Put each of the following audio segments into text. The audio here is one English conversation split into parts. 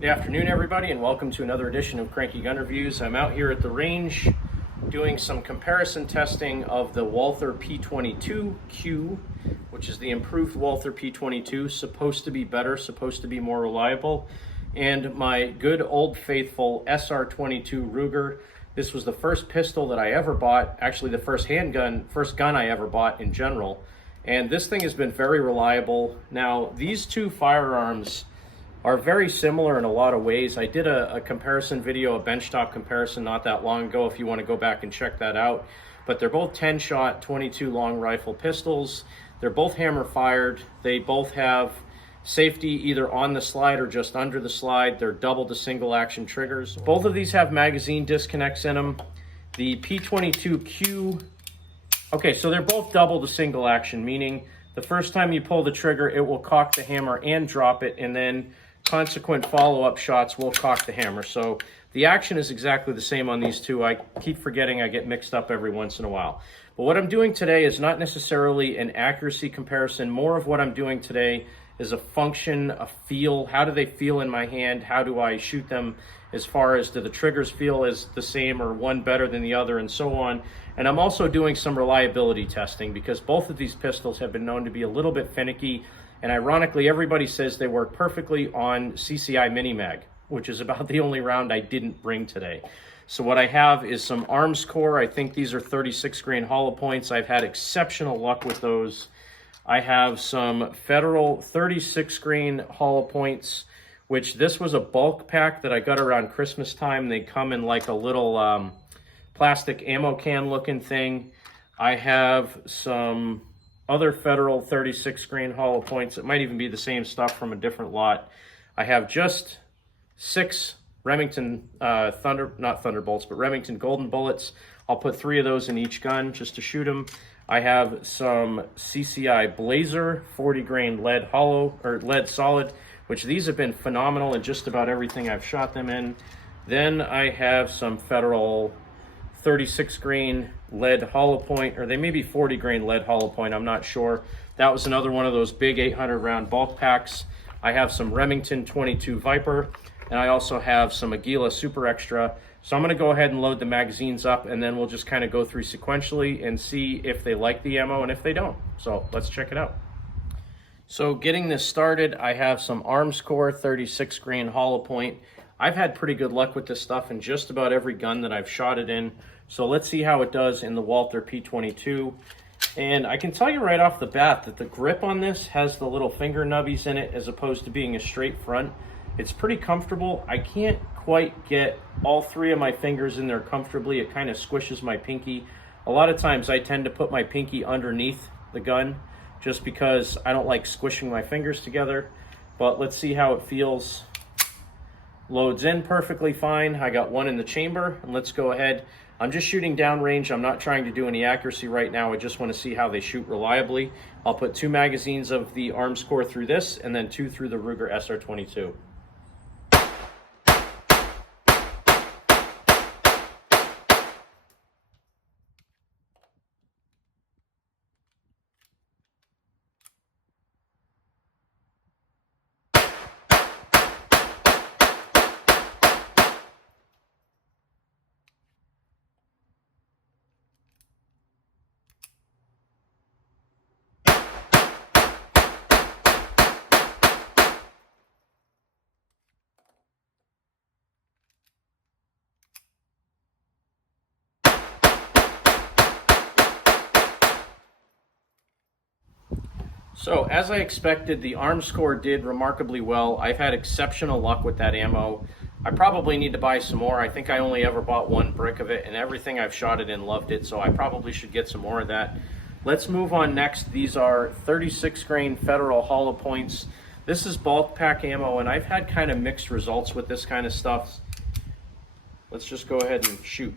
Good afternoon, everybody, and welcome to another edition of Cranky Gun Reviews. I'm out here at the range doing some comparison testing of the Walther P22Q, which is the improved Walther P22, supposed to be better, supposed to be more reliable, and my good old faithful SR22 Ruger. This was the first pistol that I ever bought, actually the first gun I ever bought in general, and this thing has been very reliable. Now, these two firearms are very similar in a lot of ways. I did a comparison video, a benchtop comparison not that long ago, if you want to go back and check that out. But they're both 10-shot, 22 long rifle pistols. They're both hammer fired. They both have safety either on the slide or just under the slide. They're double to single action triggers. Both of these have magazine disconnects in them. The P22Q, okay, so they're both double to single action, meaning the first time you pull the trigger, it will cock the hammer and drop it, and then consequent follow-up shots will cock the hammer. So the action is exactly the same on these two. I keep forgetting, I get mixed up every once in a while. But what I'm doing today is not necessarily an accuracy comparison. More of what I'm doing today is a function, a feel. How do they feel in my hand? How do I shoot them, as far as do the triggers feel as the same or one better than the other, and so on. And I'm also doing some reliability testing because both of these pistols have been known to be a little bit finicky. And ironically, everybody says they work perfectly on CCI Mini Mag, which is about the only round I didn't bring today. So what I have is some arms core. I think these are 36 grain hollow points. I've had exceptional luck with those. I have some Federal 36 grain hollow points, which this was a bulk pack that I got around Christmas time. They come in like a little plastic ammo can looking thing. I have some other Federal 36 grain hollow points. It might even be the same stuff from a different lot. I have just 6 Remington not Thunderbolts, but Remington Golden Bullets. I'll put 3 of those in each gun just to shoot them. I have some CCI Blazer 40 grain lead hollow, or lead solid, which these have been phenomenal in just about everything I've shot them in. Then I have some Federal 36 grain lead hollow point, or they may be 40 grain lead hollow point, I'm not sure. That was another one of those big 800 round bulk packs. I have some Remington 22 Viper, and I also have some Aguila Super Extra. So I'm going to go ahead and load the magazines up, and then we'll just kind of go through sequentially and see if they like the ammo and if they don't. So let's check it out. So getting this started, I have some Arms Core 36 grain hollow point. I've had pretty good luck with this stuff in just about every gun that I've shot it in. So let's see how it does in the Walther P22. And I can tell you right off the bat that the grip on this has the little finger nubbies in it as opposed to being a straight front. It's pretty comfortable. I can't quite get all 3 of my fingers in there comfortably. It kind of squishes my pinky. A lot of times I tend to put my pinky underneath the gun just because I don't like squishing my fingers together. But let's see how it feels. Loads in perfectly fine. I got 1 in the chamber, and let's go ahead. I'm just shooting downrange. I'm not trying to do any accuracy right now. I just want to see how they shoot reliably. I'll put 2 magazines of the Arms Core through this, and then 2 through the Ruger SR22. So as I expected, the Arms Core did remarkably well. I've had exceptional luck with that ammo. I probably need to buy some more. I think I only ever bought 1 brick of it, and everything I've shot it in loved it, so I probably should get some more of that. Let's move on next. These are 36 grain Federal hollow points. This is bulk pack ammo, and I've had kind of mixed results with this kind of stuff. Let's just go ahead and shoot.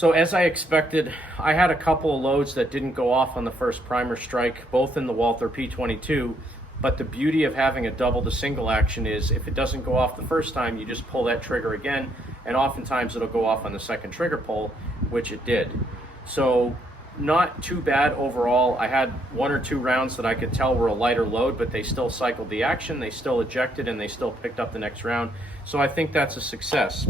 So as I expected, I had a couple of loads that didn't go off on the first primer strike, both in the Walther P22, but the beauty of having a double to single action is if it doesn't go off the first time, you just pull that trigger again, and oftentimes it'll go off on the second trigger pull, which it did. So not too bad overall. I had 1 or 2 rounds that I could tell were a lighter load, but they still cycled the action, they still ejected, and they still picked up the next round. So I think that's a success.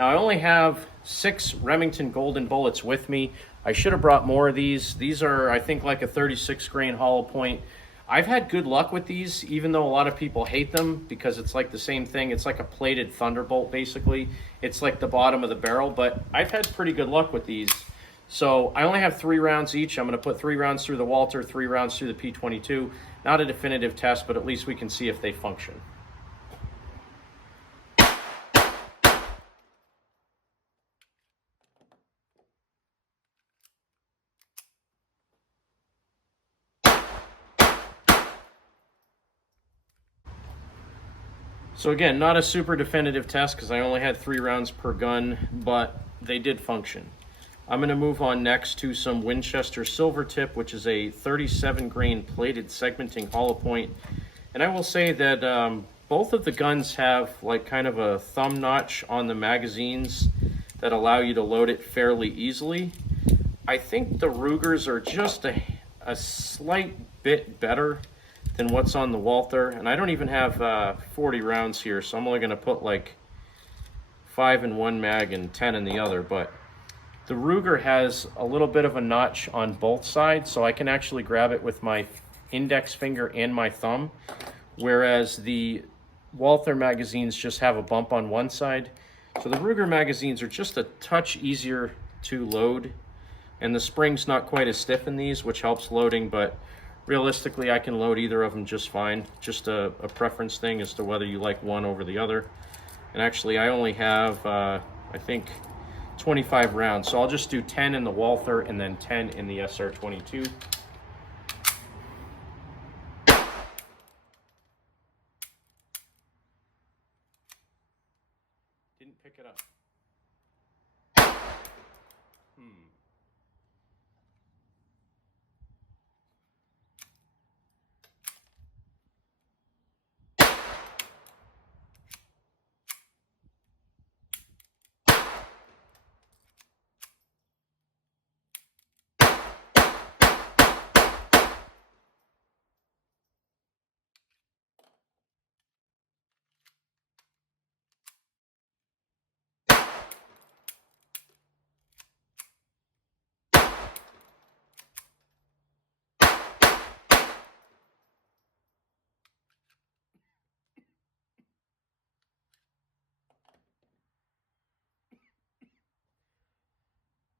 Now I only have 6 Remington Golden bullets with me. I should have brought more of these. These are, I think, like a 36 grain hollow point. I've had good luck with these, even though a lot of people hate them because it's like the same thing. It's like a plated Thunderbolt, basically. It's like the bottom of the barrel, but I've had pretty good luck with these. So I only have 3 rounds each. I'm going to put 3 rounds through the Walther, 3 rounds through the P22. Not a definitive test, but at least we can see if they function. So again, not a super definitive test because I only had 3 rounds per gun, but they did function. I'm going to move on next to some Winchester Silvertip, which is a 37 grain plated segmenting hollow point. And I will say that both of the guns have like kind of a thumb notch on the magazines that allow you to load it fairly easily. I think the Rugers are just a slight bit better than what's on the Walther, and I don't even have 40 rounds here, so I'm only going to put like 5 in one mag and 10 in the other. But the Ruger has a little bit of a notch on both sides, so I can actually grab it with my index finger and my thumb, whereas the Walther magazines just have a bump on one side. So the Ruger magazines are just a touch easier to load, and the spring's not quite as stiff in these, which helps loading, but realistically, I can load either of them just fine. Just a preference thing as to whether you like one over the other. And actually, I only have, I think, 25 rounds. So I'll just do 10 in the Walther and then 10 in the SR22. Didn't pick it up.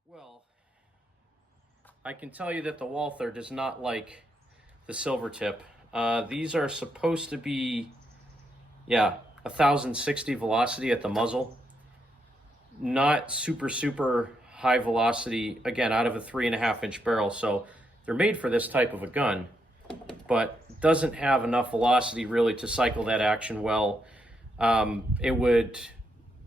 Well, I can tell you that the Walther does not like the Silvertip. These are supposed to be, yeah, 1060 velocity at the muzzle. Not super high velocity, again, out of a 3.5-inch barrel. So they're made for this type of a gun, but doesn't have enough velocity really to cycle that action well. It would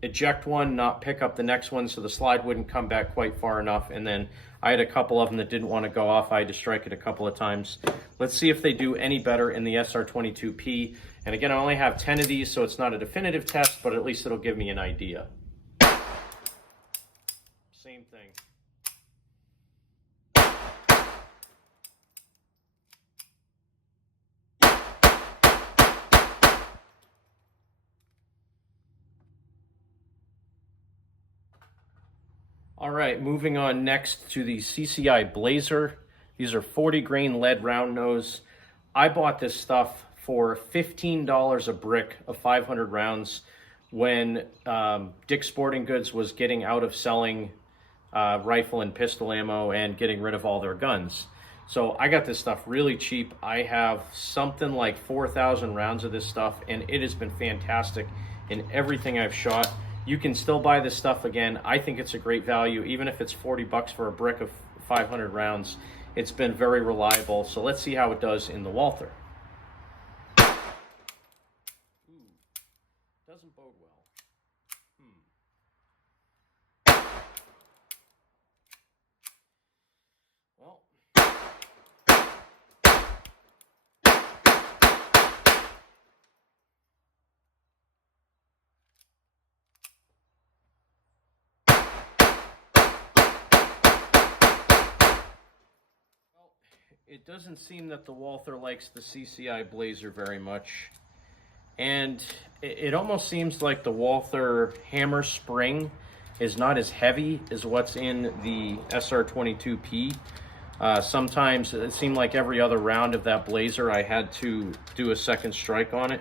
eject one, not pick up the next one, so the slide wouldn't come back quite far enough. And then I had a couple of them that didn't want to go off. I had to strike it a couple of times. Let's see if they do any better in the SR22P. And again, I only have 10 of these, so it's not a definitive test, but at least it'll give me an idea. Same thing. All right, moving on next to the CCI Blazer. These are 40 grain lead round nose. I bought this stuff for $15 a brick of 500 rounds when Dick's Sporting Goods was getting out of selling rifle and pistol ammo and getting rid of all their guns. So I got this stuff really cheap. I have something like 4,000 rounds of this stuff, and it has been fantastic in everything I've shot. You can still buy this stuff again. I think it's a great value, even if it's 40 bucks for a brick of 500 rounds. It's been very reliable. So let's see how it does in the Walther. Ooh, doesn't bode well. it doesn't seem that the Walther likes the CCI Blazer very much. And it almost seems like the Walther hammer spring is not as heavy as what's in the SR22P. Sometimes it seemed like every other round of that Blazer I had to do a second strike on it.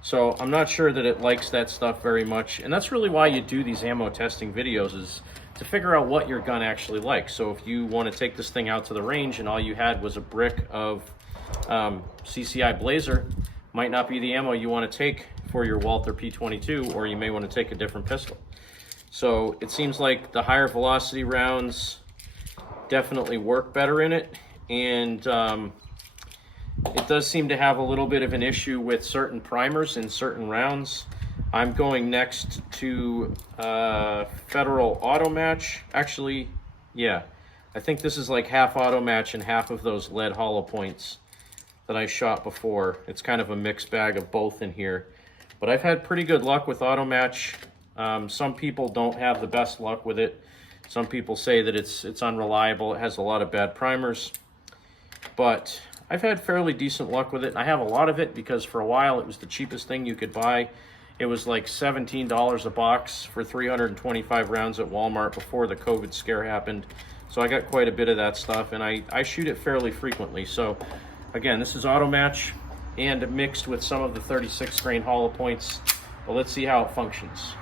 So I'm not sure that it likes that stuff very much. And that's really why you do these ammo testing videos, is to figure out what your gun actually likes. So if you want to take this thing out to the range and all you had was a brick of CCI Blazer, might not be the ammo you want to take for your Walther P22, or you may want to take a different pistol. So it seems like the higher velocity rounds definitely work better in it, and it does seem to have a little bit of an issue with certain primers in certain rounds. I'm going next to Federal Auto Match. Actually, yeah, I think this is like half Auto Match and half of those lead hollow points that I shot before. It's kind of a mixed bag of both in here, but I've had pretty good luck with Auto Match. Some people don't have the best luck with it. Some people say that it's unreliable. It has a lot of bad primers, but I've had fairly decent luck with it. I have a lot of it because for a while it was the cheapest thing you could buy. It was like $17 a box for 325 rounds at Walmart before the COVID scare happened. So I got quite a bit of that stuff, and I shoot it fairly frequently. So again, this is Auto Match and mixed with some of the 36 grain hollow points. But let's see how it functions.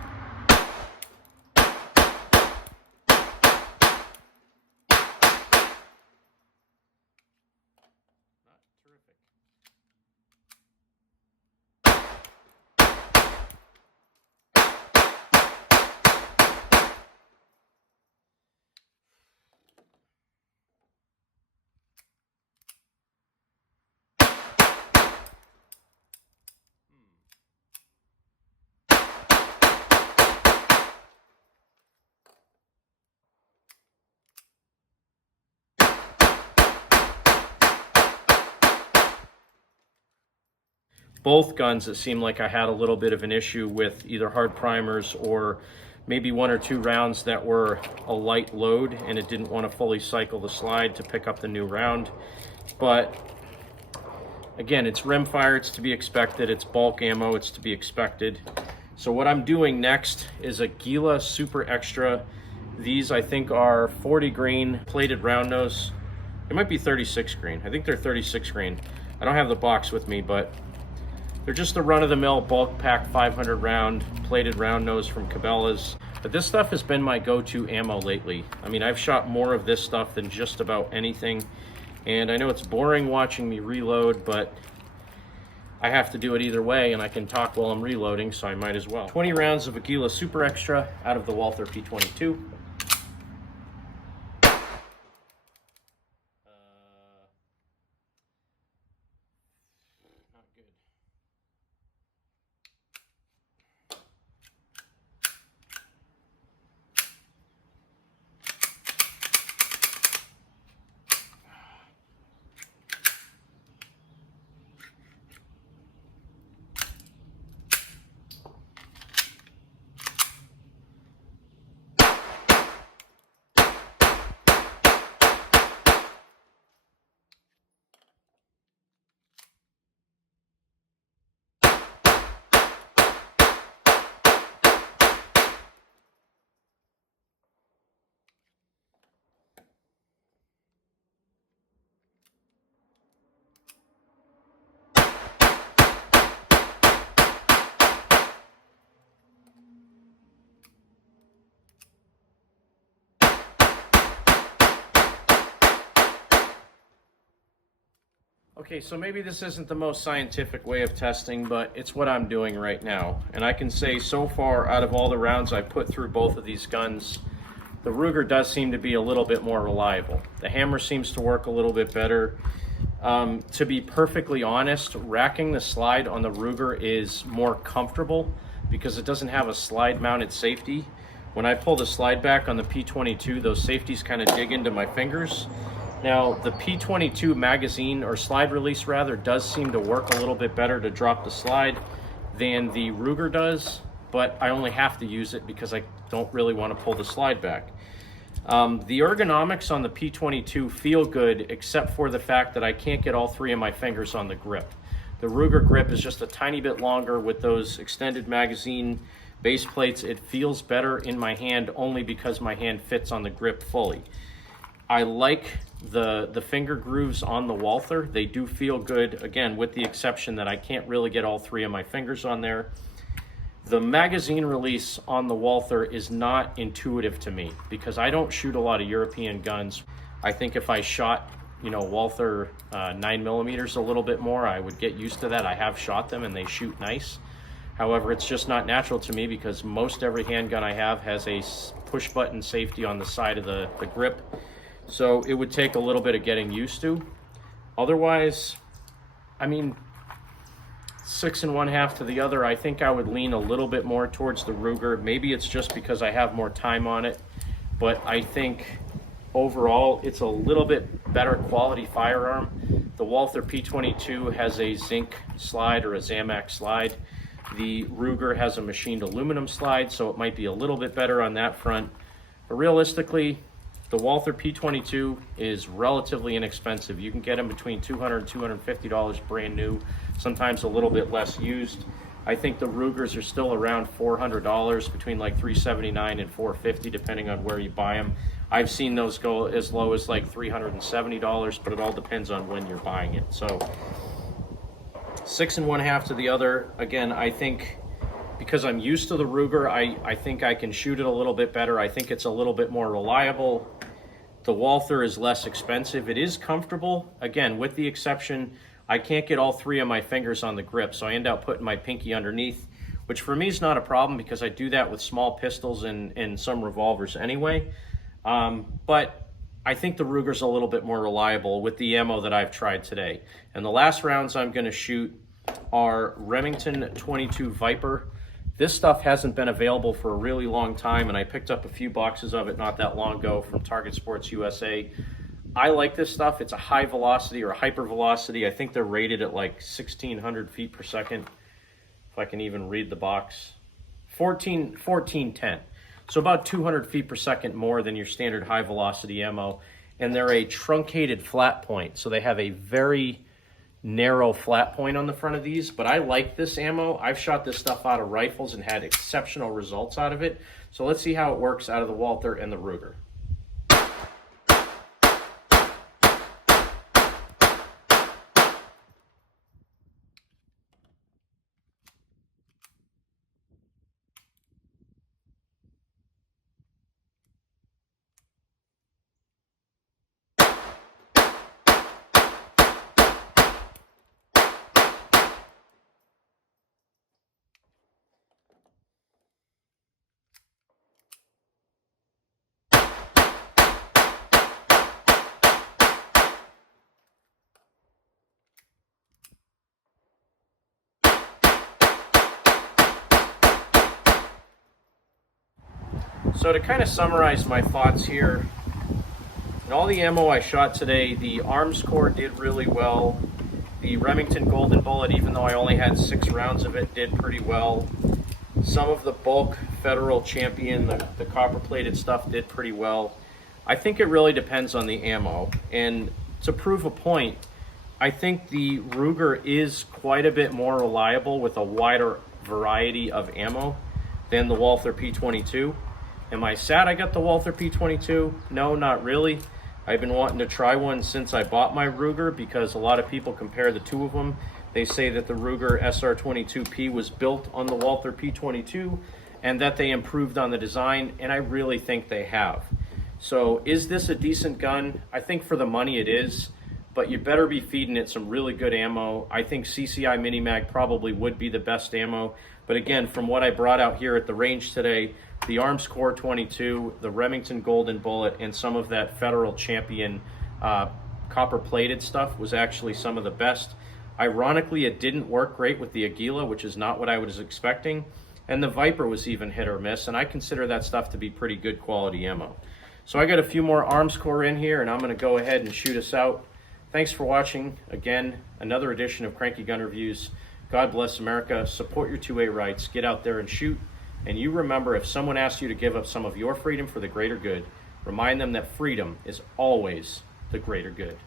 Both guns, it seemed like I had a little bit of an issue with either hard primers or maybe one or two rounds that were a light load and it didn't want to fully cycle the slide to pick up the new round. But again, it's rimfire, it's to be expected. It's bulk ammo, it's to be expected. So what I'm doing next is a Gila Super Extra. These I think are 40 grain plated round nose. It might be 36 grain. I think they're 36 grain. I don't have the box with me, but they're just the run-of-the-mill bulk pack 500 round plated round nose from Cabela's. But this stuff has been my go-to ammo lately. I mean, I've shot more of this stuff than just about anything. And I know it's boring watching me reload, but I have to do it either way, and I can talk while I'm reloading, so I might as well. 20 rounds of Gila Super Extra out of the Walther P22. Not good. Okay, so maybe this isn't the most scientific way of testing, but it's what I'm doing right now. And I can say so far, out of all the rounds I put through both of these guns, the Ruger does seem to be a little bit more reliable. The hammer seems to work a little bit better. To be perfectly honest, racking the slide on the Ruger is more comfortable because it doesn't have a slide mounted safety. When I pull the slide back on the P22, those safeties kind of dig into my fingers. Now, the P22 magazine, or slide release rather, does seem to work a little bit better to drop the slide than the Ruger does, but I only have to use it because I don't really want to pull the slide back. The ergonomics on the P22 feel good, except for the fact that I can't get all three of my fingers on the grip. The Ruger grip is just a tiny bit longer with those extended magazine base plates. It feels better in my hand only because my hand fits on the grip fully. I like the finger grooves on the Walther. They do feel good, again, with the exception that I can't really get all three of my fingers on there. The magazine release on the Walther is not intuitive to me because I don't shoot a lot of European guns. I think if I shot, Walther 9mm a little bit more, I would get used to that. I have shot them and they shoot nice. However, it's just not natural to me because most every handgun I have has a push button safety on the side of the grip. So it would take a little bit of getting used to. Otherwise, 6 1/2 to the other, I think I would lean a little bit more towards the Ruger. Maybe it's just because I have more time on it, but I think overall it's a little bit better quality firearm. The Walther P22 has a zinc slide or a Zamac slide. The Ruger has a machined aluminum slide, so it might be a little bit better on that front. But realistically, the Walther P22 is relatively inexpensive. You can get them between $200 and $250 brand new, sometimes a little bit less used. I think the Rugers are still around $400, between like $379 and $450, depending on where you buy them. I've seen those go as low as like $370, but it all depends on when you're buying it. So 6 1/2 to the other. Again, I think because I'm used to the Ruger, I think I can shoot it a little bit better. I think it's a little bit more reliable. The Walther is less expensive. It is comfortable, again, with the exception, I can't get all three of my fingers on the grip, so I end up putting my pinky underneath, which for me is not a problem because I do that with small pistols and some revolvers anyway. But I think the Ruger's a little bit more reliable with the ammo that I've tried today. And the last rounds I'm gonna shoot are Remington 22 Viper. This stuff hasn't been available for a really long time, and I picked up a few boxes of it not that long ago from Target Sports USA. I like this stuff. It's a high velocity or hyper velocity. I think they're rated at like 1,600 feet per second, if I can even read the box. 1410. So about 200 feet per second more than your standard high velocity ammo. And they're a truncated flat point. So they have a very narrow flat point on the front of these, but I like this ammo. I've shot this stuff out of rifles and had exceptional results out of it. So let's see how it works out of the Walther and the Ruger. So to kind of summarize my thoughts here, in all the ammo I shot today, the Arms Core did really well. The Remington Golden Bullet, even though I only had 6 rounds of it, did pretty well. Some of the bulk Federal Champion, the copper-plated stuff, did pretty well. I think it really depends on the ammo. And to prove a point, I think the Ruger is quite a bit more reliable with a wider variety of ammo than the Walther P22. Am I sad I got the Walther P22? No, not really. I've been wanting to try one since I bought my Ruger because a lot of people compare the two of them. They say that the Ruger SR22P was built on the Walther P22 and that they improved on the design, and I really think they have. So is this a decent gun? I think for the money it is, but you better be feeding it some really good ammo. I think CCI Mini-Mag probably would be the best ammo, but again, from what I brought out here at the range today, the Arms Core 22, the Remington Golden Bullet, and some of that Federal Champion copper-plated stuff was actually some of the best. Ironically, it didn't work great with the Aguila, which is not what I was expecting, and the Viper was even hit or miss, and I consider that stuff to be pretty good quality ammo. So I got a few more Arms Core in here, and I'm going to go ahead and shoot us out. Thanks for watching. Again, another edition of Cranky Gun Reviews. God bless America. Support your 2A rights. Get out there and shoot. And you remember, if someone asks you to give up some of your freedom for the greater good, Remind them that freedom is always the greater good.